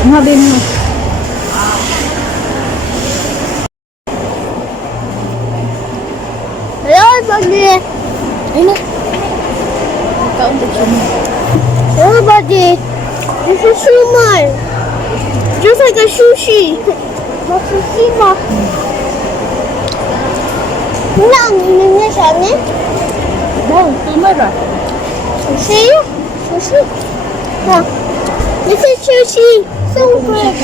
Nga din mo. Hello, buddy. Ay na. Kaunti siya mo. Hello, buddy. This is shumai. Just like a sushi. What's sushi, ma? Lang, ini siya ni? Bang, tumay ba? Sushi? Sushi? Ha? This is sushi. So good.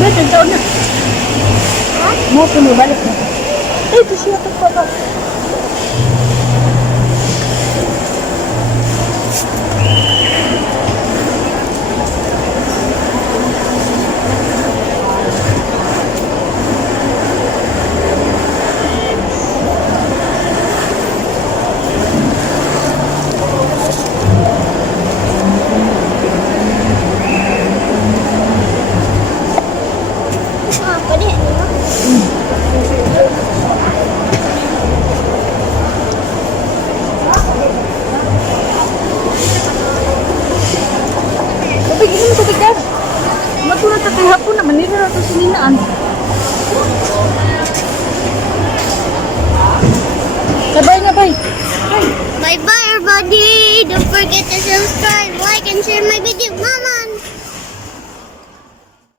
Ba't ang taon na? Mo, balik na. Ay, ito siya ito pa. Pwede yan, no? Tubig, ini tubig ka. Matulad ka kay hapon naman, nila na ito sininaan. Sabay na, bay. Bye-bye, everybody. Don't forget to subscribe, like, and share my video. Mama!